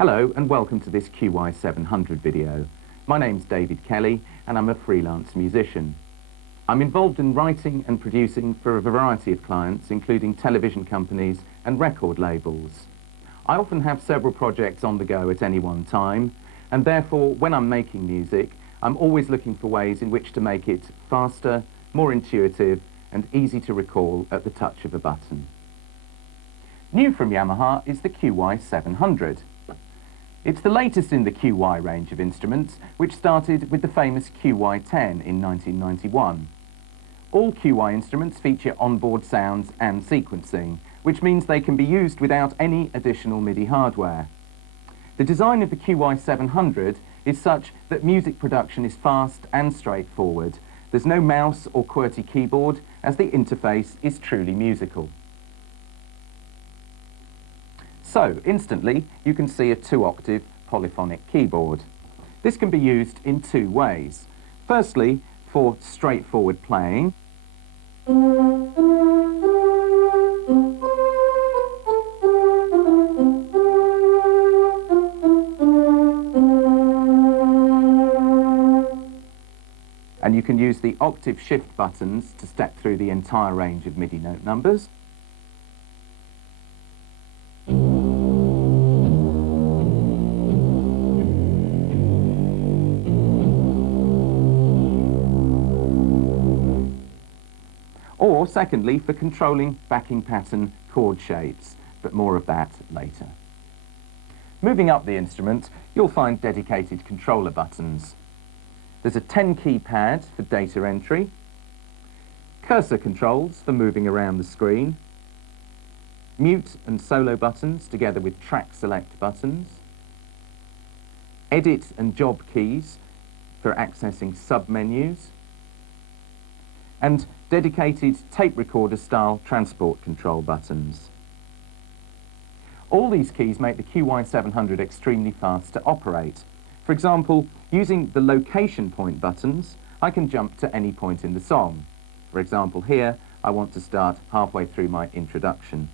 Hello and welcome to this QY700 video. My name's David Kelly and I'm a freelance musician. I'm involved in writing and producing for a variety of clients, including television companies and record labels. I often have several projects on the go at any one time, and therefore when I'm making music, I'm always looking for ways in which to make it faster, more intuitive and easy to recall at the touch of a button. New from Yamaha is the QY700. It's the latest in the QY range of instruments, which started with the famous QY10 in 1991. All QY instruments feature onboard sounds and sequencing, which means they can be used without any additional MIDI hardware. The design of the QY700 is such that music production is fast and straightforward. There's no mouse or QWERTY keyboard, as the interface is truly musical. So, instantly, you can see a 2-octave polyphonic keyboard. This can be used in two ways. Firstly, for straightforward playing. And you can use the octave shift buttons to step through the entire range of MIDI note numbers. Or, secondly, for controlling backing pattern chord shapes, but more of that later. Moving up the instrument, you'll find dedicated controller buttons. There's a 10-key pad for data entry, cursor controls for moving around the screen, mute and solo buttons together with track select buttons, edit and job keys for accessing sub-menus, and dedicated tape recorder style transport control buttons. All these keys make the QY700 extremely fast to operate. For example, using the location point buttons, I can jump to any point in the song. For example, here I want to start halfway through my introduction.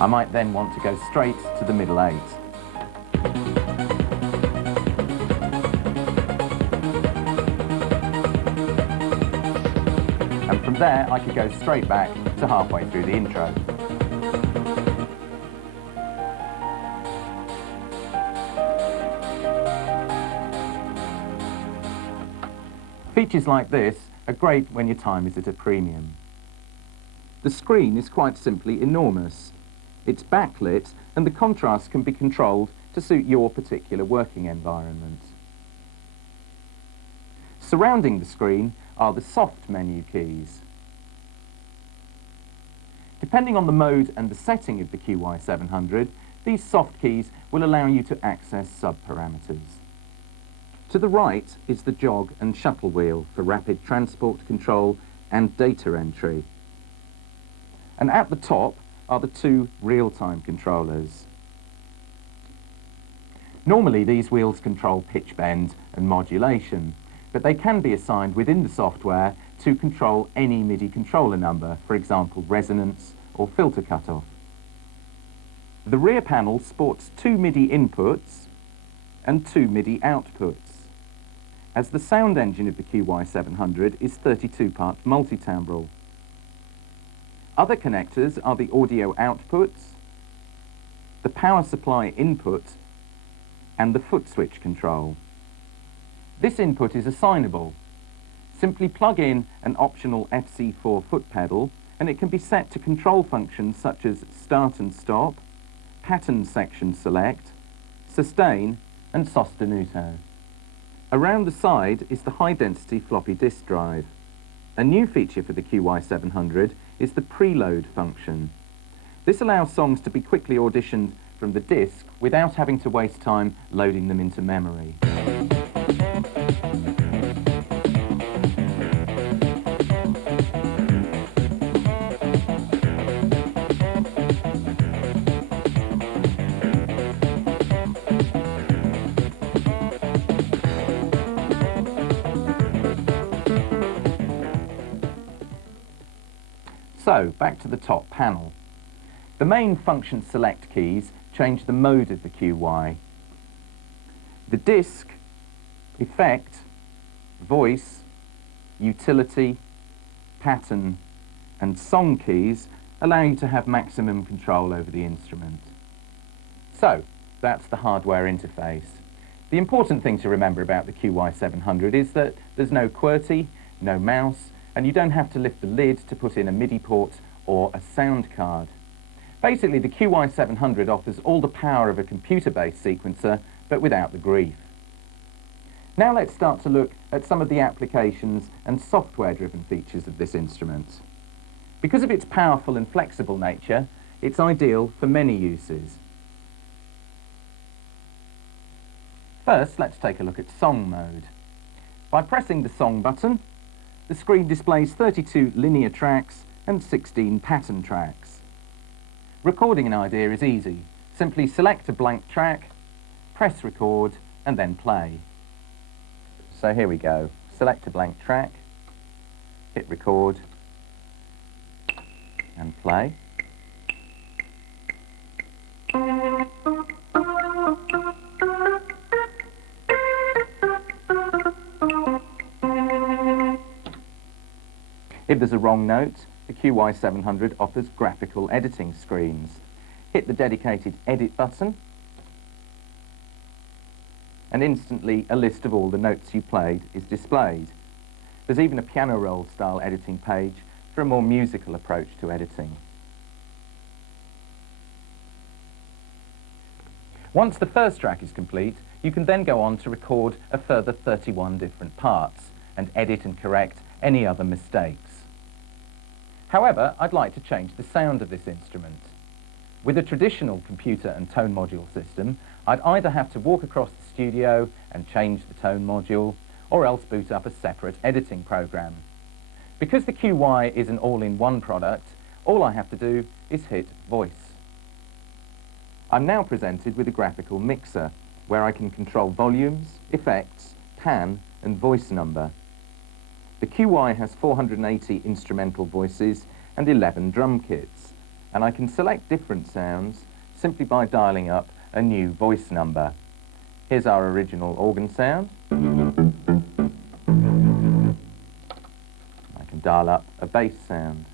I might then want to go straight to the middle 8. And from there, I could go straight back to halfway through the intro. Features like this are great when your time is at a premium. The screen is quite simply enormous. It's backlit and the contrast can be controlled to suit your particular working environment. Surrounding the screen are the soft menu keys. Depending on the mode and the setting of the QY700, these soft keys will allow you to access sub-parameters. To the right is the jog and shuttle wheel for rapid transport control and data entry. And at the top are the two real-time controllers. Normally these wheels control pitch bend and modulation, but they can be assigned within the software to control any MIDI controller number, for example resonance or filter cutoff. The rear panel sports 2 MIDI inputs and 2 MIDI outputs, as the sound engine of the QY700 is 32-part multitimbral. Other connectors are the audio outputs, the power supply input and the foot switch control. This input is assignable. Simply plug in an optional FC4 foot pedal and it can be set to control functions such as start and stop, pattern section select, sustain and sostenuto. Around the side is the high-density floppy disk drive. A new feature for the QY700 is the preload function. This allows songs to be quickly auditioned from the disk without having to waste time loading them into memory. So, back to the top panel. The main function select keys change the mode of the QY. The disc, effect, voice, utility, pattern and song keys allow you to have maximum control over the instrument. So, that's the hardware interface. The important thing to remember about the QY700 is that there's no QWERTY, no mouse, and you don't have to lift the lid to put in a MIDI port or a sound card. Basically, the QY700 offers all the power of a computer-based sequencer, but without the grief. Now let's start to look at some of the applications and software-driven features of this instrument. Because of its powerful and flexible nature, it's ideal for many uses. First, let's take a look at song mode. By pressing the song button, the screen displays 32 linear tracks and 16 pattern tracks. Recording an idea is easy. Simply select a blank track, press record, and then play. So here we go. Select a blank track, hit record, and play. If there's a wrong note, the QY700 offers graphical editing screens. Hit the dedicated Edit button, and instantly a list of all the notes you played is displayed. There's even a piano roll style editing page for a more musical approach to editing. Once the first track is complete, you can then go on to record a further 31 different parts and edit and correct any other mistakes. However, I'd like to change the sound of this instrument. With a traditional computer and tone module system, I'd either have to walk across the studio and change the tone module, or else boot up a separate editing program. Because the QY is an all-in-one product, all I have to do is hit voice. I'm now presented with a graphical mixer, where I can control volumes, effects, pan and voice number. The QY has 480 instrumental voices and 11 drum kits, and I can select different sounds simply by dialing up a new voice number. Here's our original organ sound. I can dial up a bass sound.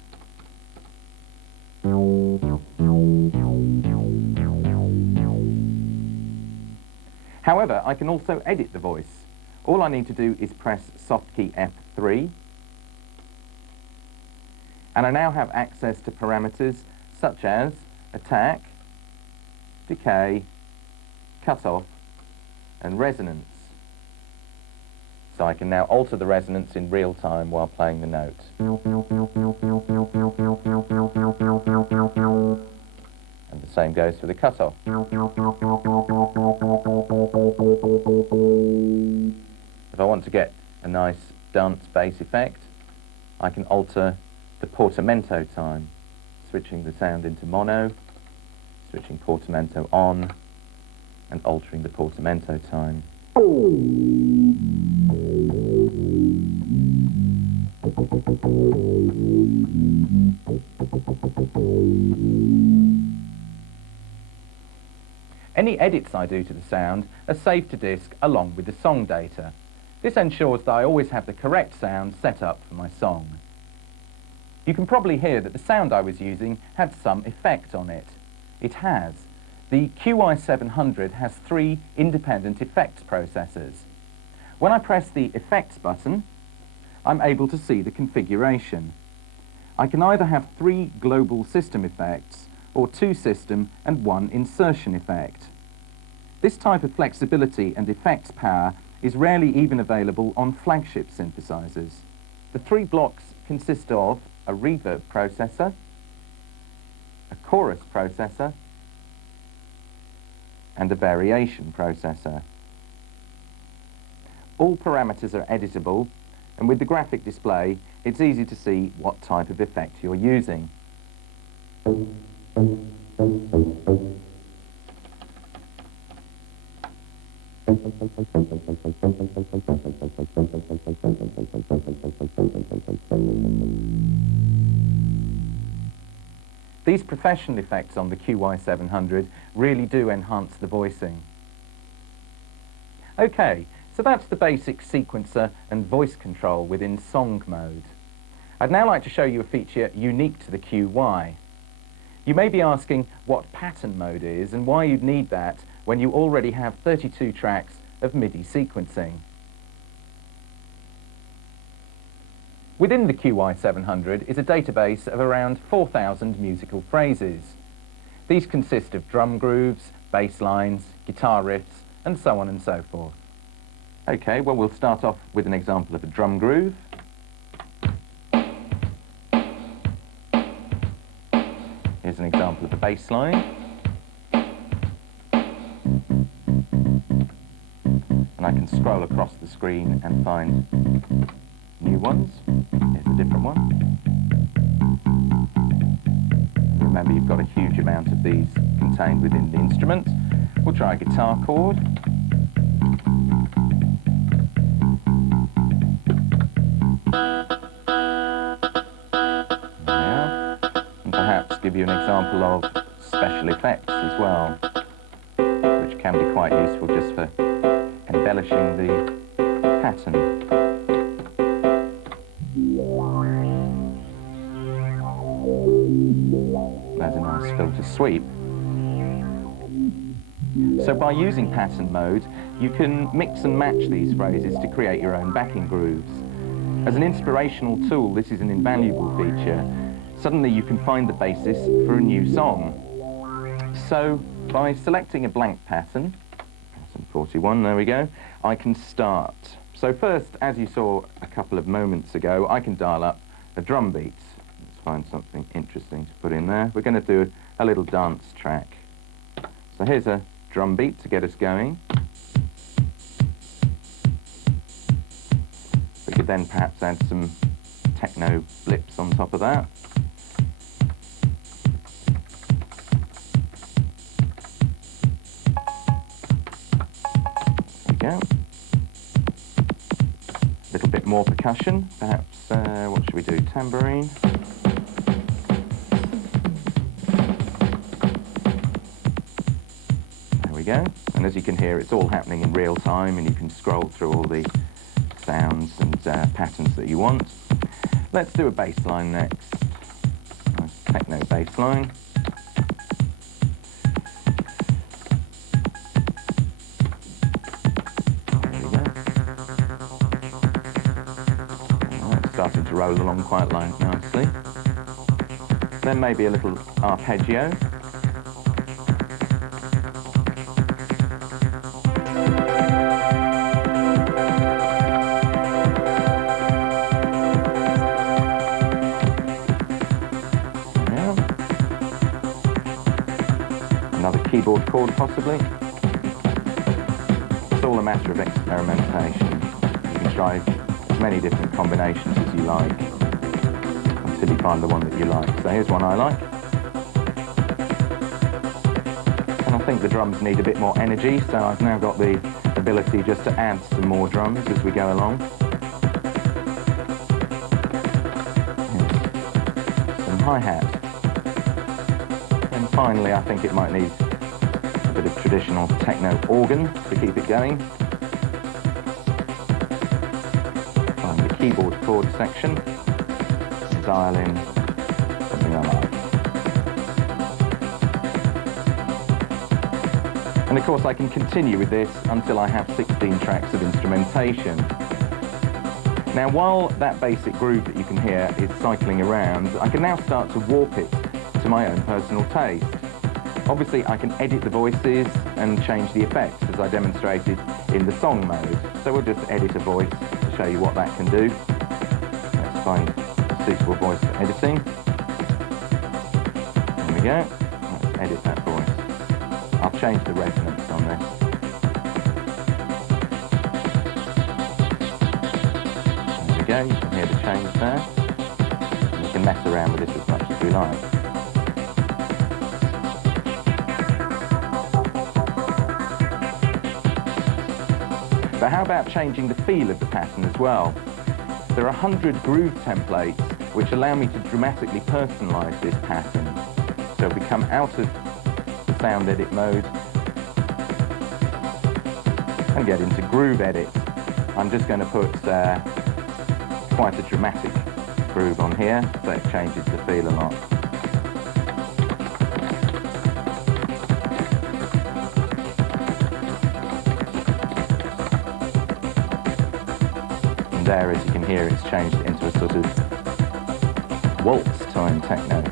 However, I can also edit the voice. All I need to do is press soft key F3, and I now have access to parameters such as attack, decay, cutoff, and resonance. So I can now alter the resonance in real time while playing the note. And the same goes for the cutoff. If I want to get a nice dance bass effect, I can alter the portamento time, switching the sound into mono, switching portamento on, and altering the portamento time. Any edits I do to the sound are saved to disk along with the song data. This ensures that I always have the correct sound set up for my song. You can probably hear that the sound I was using had some effect on it. It has. The QY700 has 3 independent effects processors. When I press the Effects button, I'm able to see the configuration. I can either have 3 global system effects or 2 system and 1 insertion effect. This type of flexibility and effects power is rarely even available on flagship synthesizers. The 3 blocks consist of a reverb processor, a chorus processor, and a variation processor. All parameters are editable, and with the graphic display, it's easy to see what type of effect you're using. professional effects on the QY700 really do enhance the voicing. Okay, so that's the basic sequencer and voice control within song mode. I'd now like to show you a feature unique to the QY. You may be asking what pattern mode is and why you'd need that when you already have 32 tracks of MIDI sequencing. Within the QY700 is a database of around 4,000 musical phrases. These consist of drum grooves, bass lines, guitar riffs, and so on and so forth. Okay, well, we'll start off with an example of a drum groove. Here's an example of a bass line. And I can scroll across the screen and find new ones. Here's a different one. And remember, you've got a huge amount of these contained within the instrument. We'll try a guitar chord. There. And perhaps give you an example of special effects as well, which can be quite useful just for embellishing the pattern. There's a nice filter sweep. So by using pattern mode, you can mix and match these phrases to create your own backing grooves. As an inspirational tool, this is an invaluable feature. Suddenly you can find the basis for a new song. So by selecting a blank pattern 41, there we go, I can start. So first, as you saw a couple of moments ago, I can dial up a drum beat. Let's find something interesting to put in there. We're going to do a little dance track. So here's a drum beat to get us going. We could then perhaps add some techno blips on top of that. There we go. A little bit more percussion, perhaps, what should we do, tambourine? There we go, and as you can hear, it's all happening in real time, and you can scroll through all the sounds and patterns that you want. Let's do a bass line next. Nice techno bass line. Starting to roll along quite nicely. Then maybe a little arpeggio. Yeah. Another keyboard chord possibly. It's all a matter of experimentation. You can try as many different combinations as you like until you find the one that you like. So here's one I like. And I think the drums need a bit more energy, so I've now got the ability just to add some more drums as we go along. Here's some hi-hat. And finally, I think it might need a bit of traditional techno organ to keep it going. Keyboard chord section, dial in something I like. And of course I can continue with this until I have 16 tracks of instrumentation. Now while that basic groove that you can hear is cycling around, I can now start to warp it to my own personal taste. Obviously I can edit the voices and change the effects as I demonstrated in the song mode. So we'll just edit a voice to show you what that can do. Let's find a suitable voice for editing. There we go. Let's edit that voice. I'll change the resonance on this. There we go, you can hear the change there. And we can mess around with this as much as we like. But how about changing the feel of the pattern as well? There are 100 groove templates which allow me to dramatically personalise this pattern. So if we come out of the sound edit mode and get into groove edit, I'm just going to put quite a dramatic groove on here, so it changes the feel a lot. And there, as you can hear, it's changed it into a sort of waltz time techno.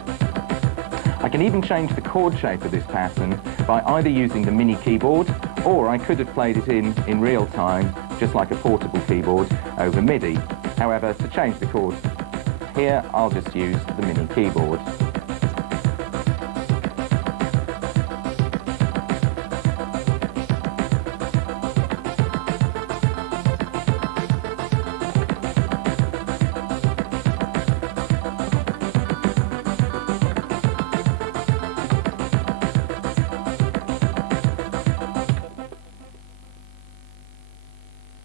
I can even change the chord shape of this pattern by either using the mini keyboard, or I could have played it in real time, just like a portable keyboard, over MIDI. However, to change the chord here, I'll just use the mini keyboard.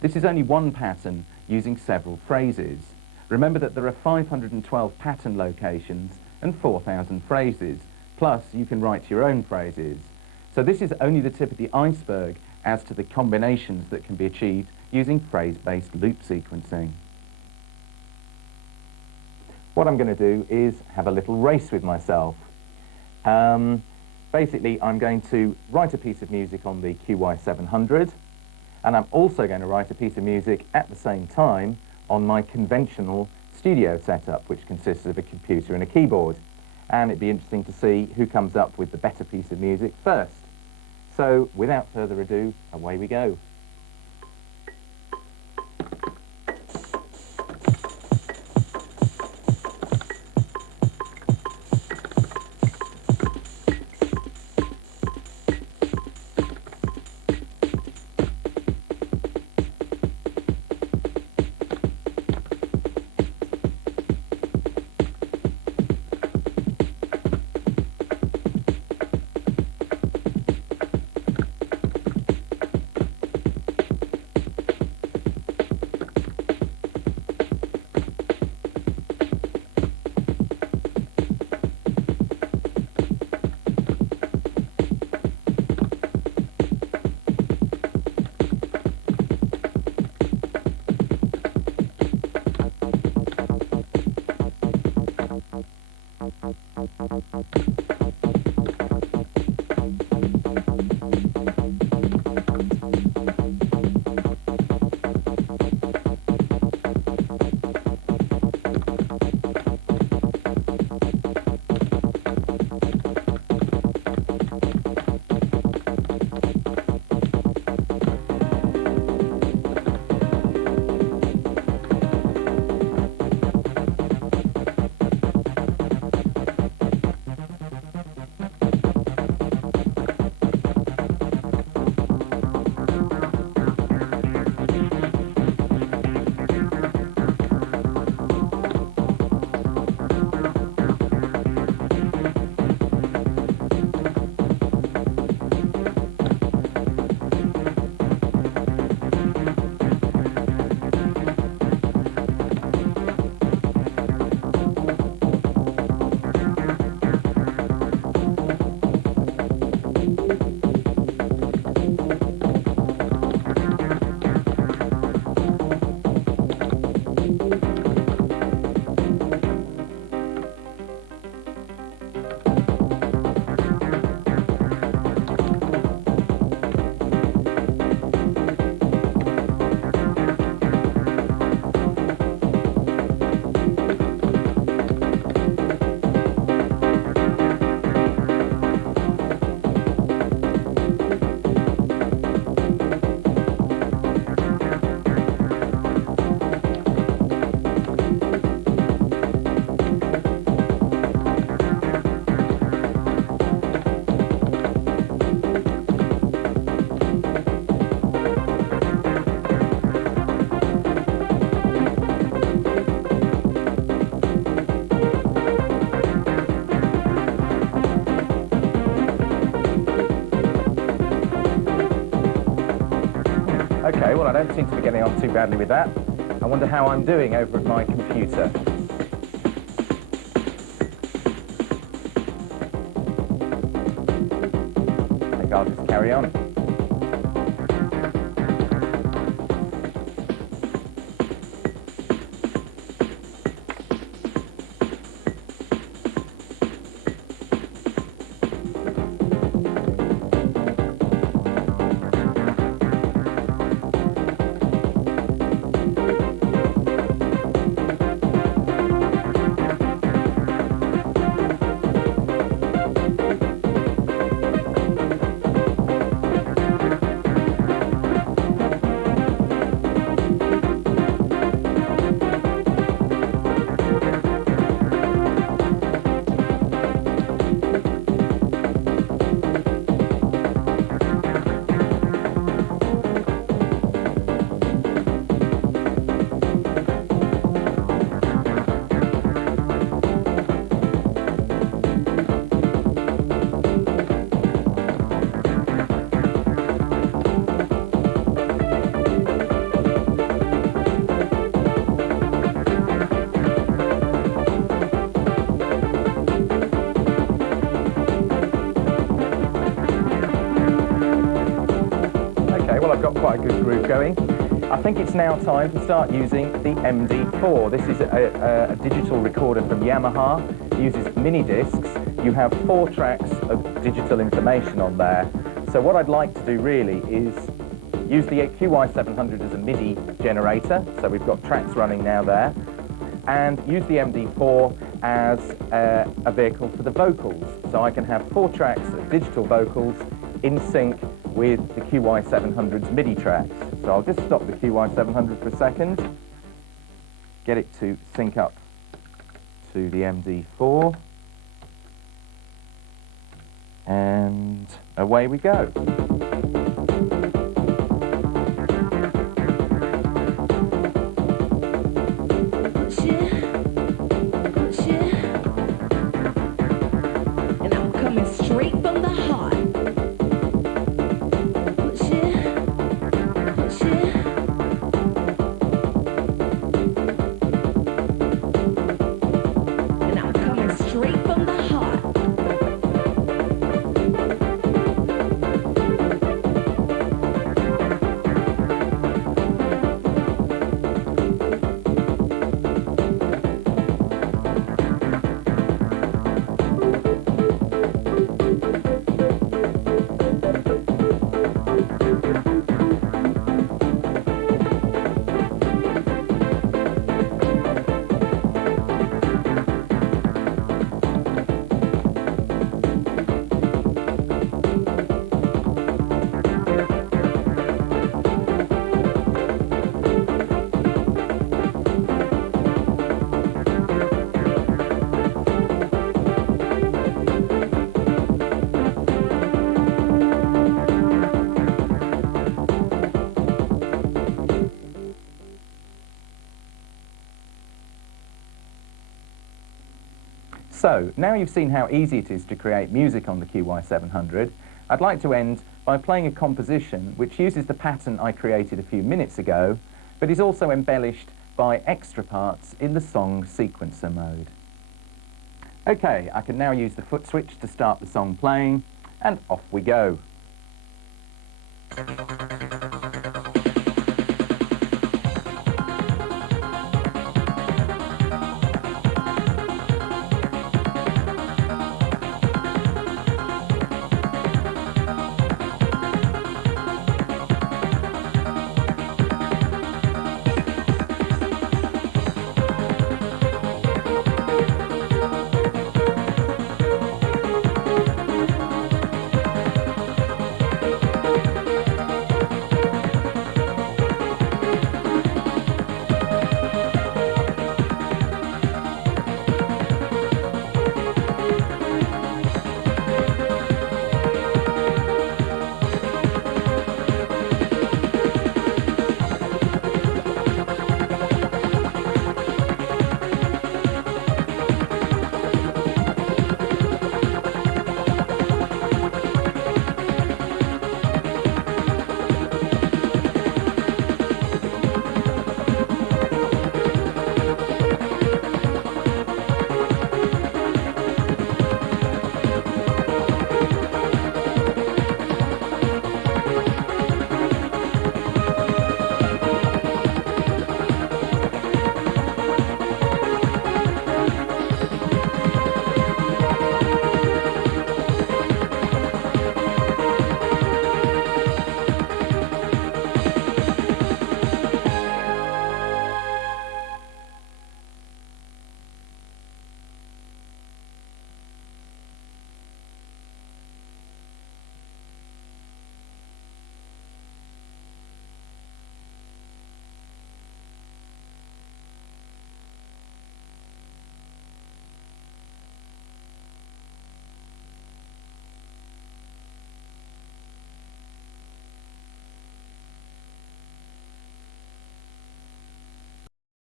This is only one pattern using several phrases. Remember that there are 512 pattern locations and 4,000 phrases, plus you can write your own phrases. So this is only the tip of the iceberg as to the combinations that can be achieved using phrase-based loop sequencing. What I'm going to do is have a little race with myself. Basically, I'm going to write a piece of music on the QY700, and I'm also going to write a piece of music at the same time on my conventional studio setup, which consists of a computer and a keyboard. And it'd be interesting to see who comes up with the better piece of music first. So, without further ado, away we go. Okay, well, I don't seem to be getting on too badly with that. I wonder how I'm doing over at my computer. think I'll just carry on. Well, I've got quite a good groove going. I think it's now time to start using the MD4. This is a digital recorder from Yamaha. It uses mini discs. You have 4 tracks of digital information on there. So what I'd like to do really is use the QY700 as a MIDI generator. So we've got tracks running now there. And use the MD4 as a vehicle for the vocals. So I can have 4 tracks of digital vocals in sync with the QY700's MIDI tracks. So I'll just stop the QY700 for a second, get it to sync up to the MD4, and away we go. And I'm coming straight from the heart. So, now you've seen how easy it is to create music on the QY700, I'd like to end by playing a composition which uses the pattern I created a few minutes ago, but is also embellished by extra parts in the song sequencer mode. Okay, I can now use the foot switch to start the song playing, and off we go.